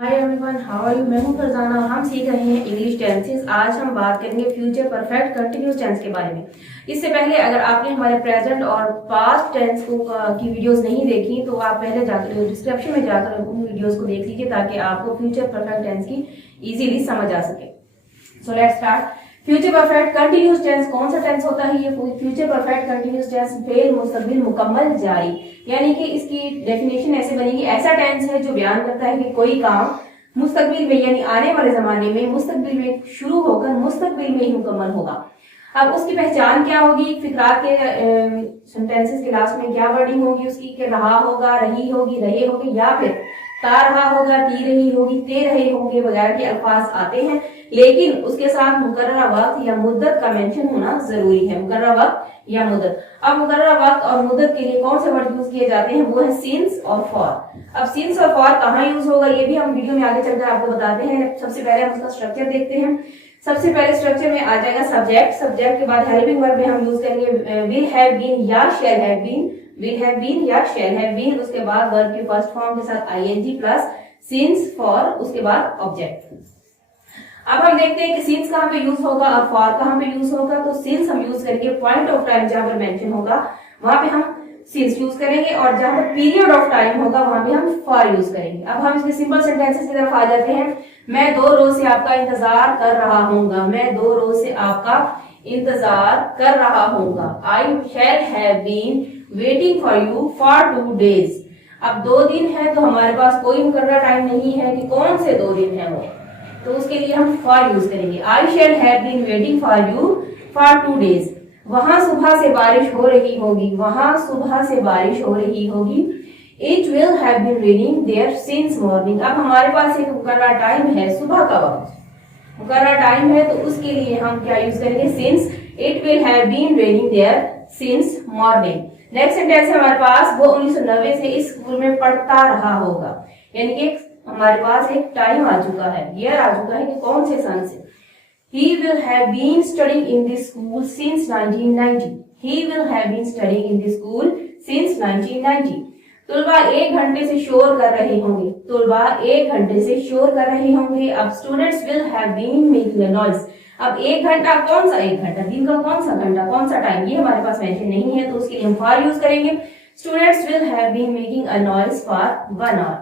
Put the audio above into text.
Hi everyone, how are you. मैं हूं फरजाना और हम सीख रहे हैं इंग्लिश टेंसेस। आज हम बात करेंगे फ्यूचर परफेक्ट कंटिन्यूअस टेंस के बारे में। इससे पहले अगर आपने हमारे प्रेजेंट और पास्ट टेंस की वीडियोस नहीं देखी तो आप पहले जाकर डिस्क्रिप्शन में जाकर उन वीडियोस को देख लीजिए ताकि आपको फ्यूचर परफेक्ट टेंस की इजीली समझ आ सके। So let's start. Future perfect continuous tense कौन सा टेंस होता है? ये फ्यूचर परफेक्ट कंटिन्यूअस टेंस फेल मुस्तकबिल मुकम्मल जारी, यानी कि इसकी डेफिनेशन ऐसे बनेगी, ऐसा टेंस है जो बयान करता है कि कोई काम मुस्तकबिल में यानी आने वाले जमाने में मुस्तकबिल में शुरू होकर मुस्तकबिल में ही मुकम्मल होगा। अब उसकी पहचान क्या होगी? फिक्रात के सेंटेंसेस के लास्ट में क्या वर्डिंग होगी उसकी? कि रहा होगा, रही होगी, रहे होगे, या फिर ता रहा होगा, ती रही होगी, ते रहे होंगे वगैरह के अल्फाज आते हैं, लेकिन उसके साथ मुकर्ररा वक्त या मुद्दत का मेंशन होना जरूरी है। मुकर्ररा वक्त या मुद्दत। अब मुकर्ररा वक्त और मुद्दत के लिए कौन से वर्ड यूज किए जाते हैं? वो है सिंस और फॉर। अब सिंस और फॉर कहाँ यूज होगा ये भी हम वीडियो में आगे चलकर आपको बताते हैं। सबसे पहले हम उसका स्ट्रक्चर देखते हैं। सबसे पहले स्ट्रक्चर में आ जाएगा सब्जेक्ट। सब्जेक्ट के बाद हेल्पिंग वर्ब में हम यूज करेंगे विल हैव बीन या shall have been, will have been या शैल हैव बीन। उसके बाद वर्ब के फर्स्ट फॉर्म के साथ आईएनजी प्लस सिंस फॉर, उसके बाद ऑब्जेक्ट। अब हम देखते हैं कि सिंस कहाँ पे यूज होगा और फॉर कहाँ पे यूज होगा। तो सिंस हम यूज करेंगे पॉइंट ऑफ टाइम जहां पर मेंशन होगा वहां पे हम सिंस यूज करेंगे, और जहां पर पीरियड ऑफ टाइम होगा वहां पे हम फॉर यूज करेंगे। अब हम इसके सिंपल सेंटेंसेस की तरफ आ जाते हैं। मैं 2 रोज से आपका इंतजार कर रहा हूंगा। मैं 2 रोज से आपका इंतजार कर रहा हूंगा। I shall have been waiting for you for 2 days। अब 2 दिन है तो हमारे पास कोई मुकर्रर टाइम नहीं है कि कौन से 2 दिन है वो, तो उसके लिए हम फॉर यूज करेंगे। I shall have been waiting for you for 2 days। वहां सुबह से बारिश हो रही होगी। वहां सुबह से बारिश हो रही होगी। It will have been raining there since morning. अब हमारे पास एक मुकर्रर टाइम है, सुबह का वक्त मुकर्रर टाइम है, तो उसके लिए हम क्या यूज करेंगे? Since. It will have been raining there since morning. Next sentence है हमारे पास, वो 1990 से इस स्कूल में पढ़ता रहा होगा, यानी कि हमारे पास एक टाइम आ चुका है, ईयर आ चुका है कि कौन से सन से। He will have been studying in this school since 1990. He will have been studying in this school since 1990. तुलबा 1 घंटे से शोर कर रहे होंगे। तुलबा 1 घंटे से शोर कर रहे होंगे। अब students will have been making a noise। अब 1 घंटा, कौन सा 1 घंटा? दिन का कौन सा घंटा, कौन सा टाइम, ये हमारे पास मेंशन नहीं है, तो उसके लिए हम फॉर यूज करेंगे। Students will have been making a noise for 1 hour।